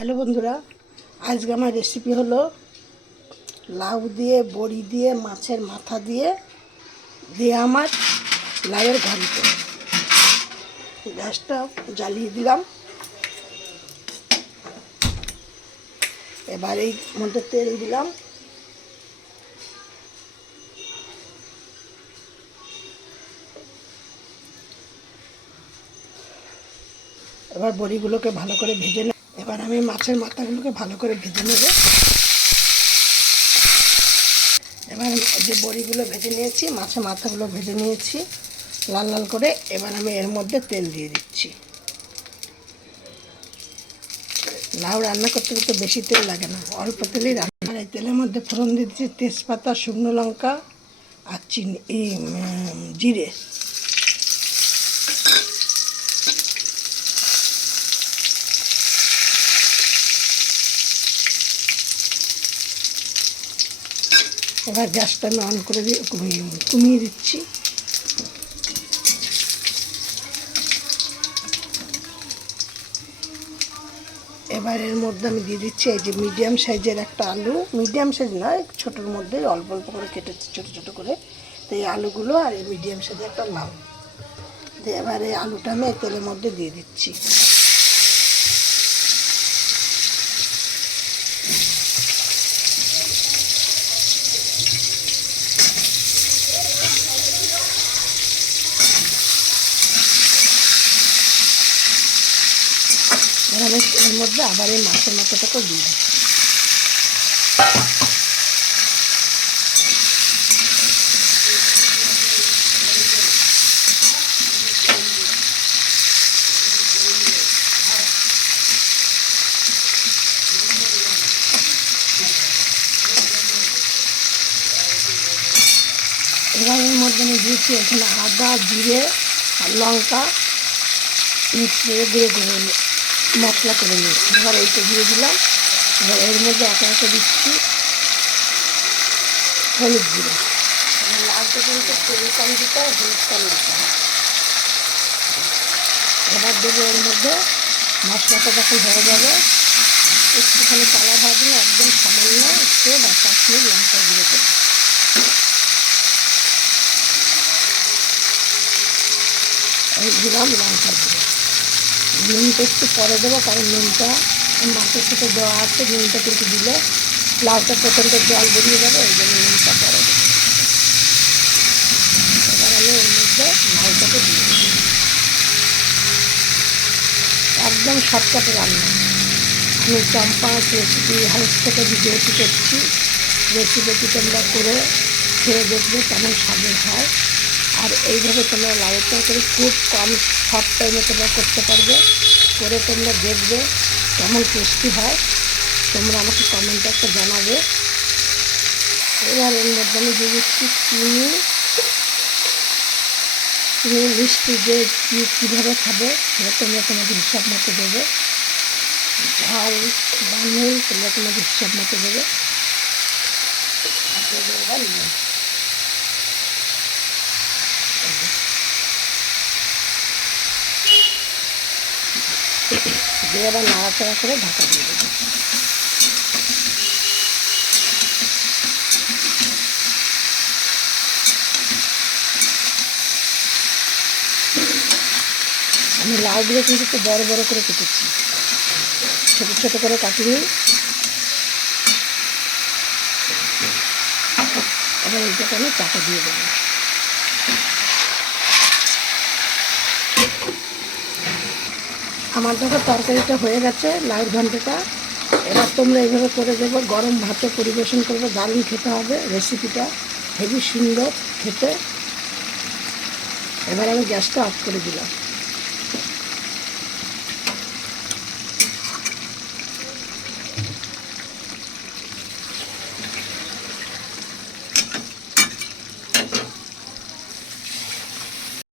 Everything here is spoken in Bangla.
হ্যালো বন্ধুরা, আজকে আমার রেসিপি হলো লাউ দিয়ে বড়ি দিয়ে মাছের মাথা দিয়ে আমার লাউয়ের ঘন্ট। গ্যাসটা জ্বালিয়ে দিলাম। এবার এই মধ্যে তেল দিলাম। এবার বড়িগুলোকে ভালো করে ভেজে নেব। এবার আমি মাছের মাথাগুলোকে ভালো করে ভেজে নেব। এবার যে বড়িগুলো ভেজে নিয়েছি, মাছের মাথাগুলো ভেজে নিয়েছি লাল লাল করে। এবার আমি এর মধ্যে তেল দিয়ে দিচ্ছি। লাউ রান্না করতে করতে বেশি তেল লাগে না, অল্প তেলেই রান্না। এই তেলের মধ্যে ফোড়ন দিয়ে দিচ্ছি তেজপাতা, শুকনো লঙ্কা আর চিনি, জিরে। এবার গ্যাসটা আমি অন করে দিয়ে কমিয়ে দিচ্ছি। এবার এর মধ্যে আমি দিয়ে দিচ্ছি এই যে মিডিয়াম সাইজের একটা আলু, মিডিয়াম সাইজ নয়, ছোটোর মধ্যে অল্প অল্প করে কেটেছি ছোটো ছোটো করে। তো এই আলুগুলো আর এই মিডিয়াম সাইজের একটা লাউ দিয়ে এবার এই আলুটা আমি তেলের মধ্যে দিয়ে দিচ্ছি। এবার আমি এর মধ্যে আবার এই মাছের মাথাটাকেও দিয়ে দিচ্ছি। এবার এর মধ্যে আমি দিয়েছি এখানে আদা, জিরে আর লঙ্কা মিক্সিতে গুঁড়ো করে মশলা করে নিয়েছি। এবার এইটা দিয়ে দিলাম। এবার এর মধ্যে একে একে দিচ্ছি হলুদ গুঁড়ো। লাউটা কিন্তু তেল কম দিতে হয়, হলুদ কম দিতে হয়। এবার দেবো এর মধ্যে মশলাটা যখন হয়ে যাবে, একটুখানি কালার হওয়ার জন্য একদম সামান্য একটু বা কাশ্মীর লঙ্কা গুঁড়ো দেবো। এই দিলাম লঙ্কার গুঁড়ো। নুনটা একটু পরে দেবো, কারণ নুনটা মাছের সাথে দেওয়া আছে। নুনটা কিন্তু দিলে লাউটা প্রথমটা জল বেরিয়ে যাবে, ওই জন্য নুনটা পরে দেবো। এবার আমি এর মধ্যে লাউটাকে দিয়ে দেবো। একদম শর্টকাটে রান্না। আমি চম্পা রেসিপি হাউস থেকে ভিডিওটি করছি। রেসিপিটি তোমরা করে খেয়ে দেখবে কেমন স্বাদের হয়। আর এইভাবে তোমরা লাউয়ের তরকারি খুব কম শর্ট টাইমে তোমরা করতে পারবে। করে তোমরা দেখবে কেমন টেস্টি হয়। তোমরা আমাকে কমেন্টে একটা জানাবে। এবার এর মধ্যে আমি দিয়ে দিচ্ছি চিনি। তুমি মিষ্টি যে কীভাবে খাবে সেটা তোমরা তোমাদের হিসাব মতো দেবে। ঝাল বা নুন তোমরা তোমাদের হিসাব মতো দেবে। এবার দিয়ে আবার নাড়াচাড়া করে ঢাকা দিয়ে দেবো। আমি লাউগুলো কিন্তু একটু বড় বড় করে কেটেছি, ছোটো ছোটো করে কাটিনি। এবার এইটাকে আমি চাপা দিয়ে দেবো। আমার দেখো তরকারিটা হয়ে গেছে, লাউর ঘন্টটা। এবার তোমরা এইভাবে করে দেবো, গরম ভাতে পরিবেশন করবে, দারুণ খেতে হবে। রেসিপিটা হেবি সুন্দর খেতে। এবার আমি গ্যাসটা অফ করে দিলাম।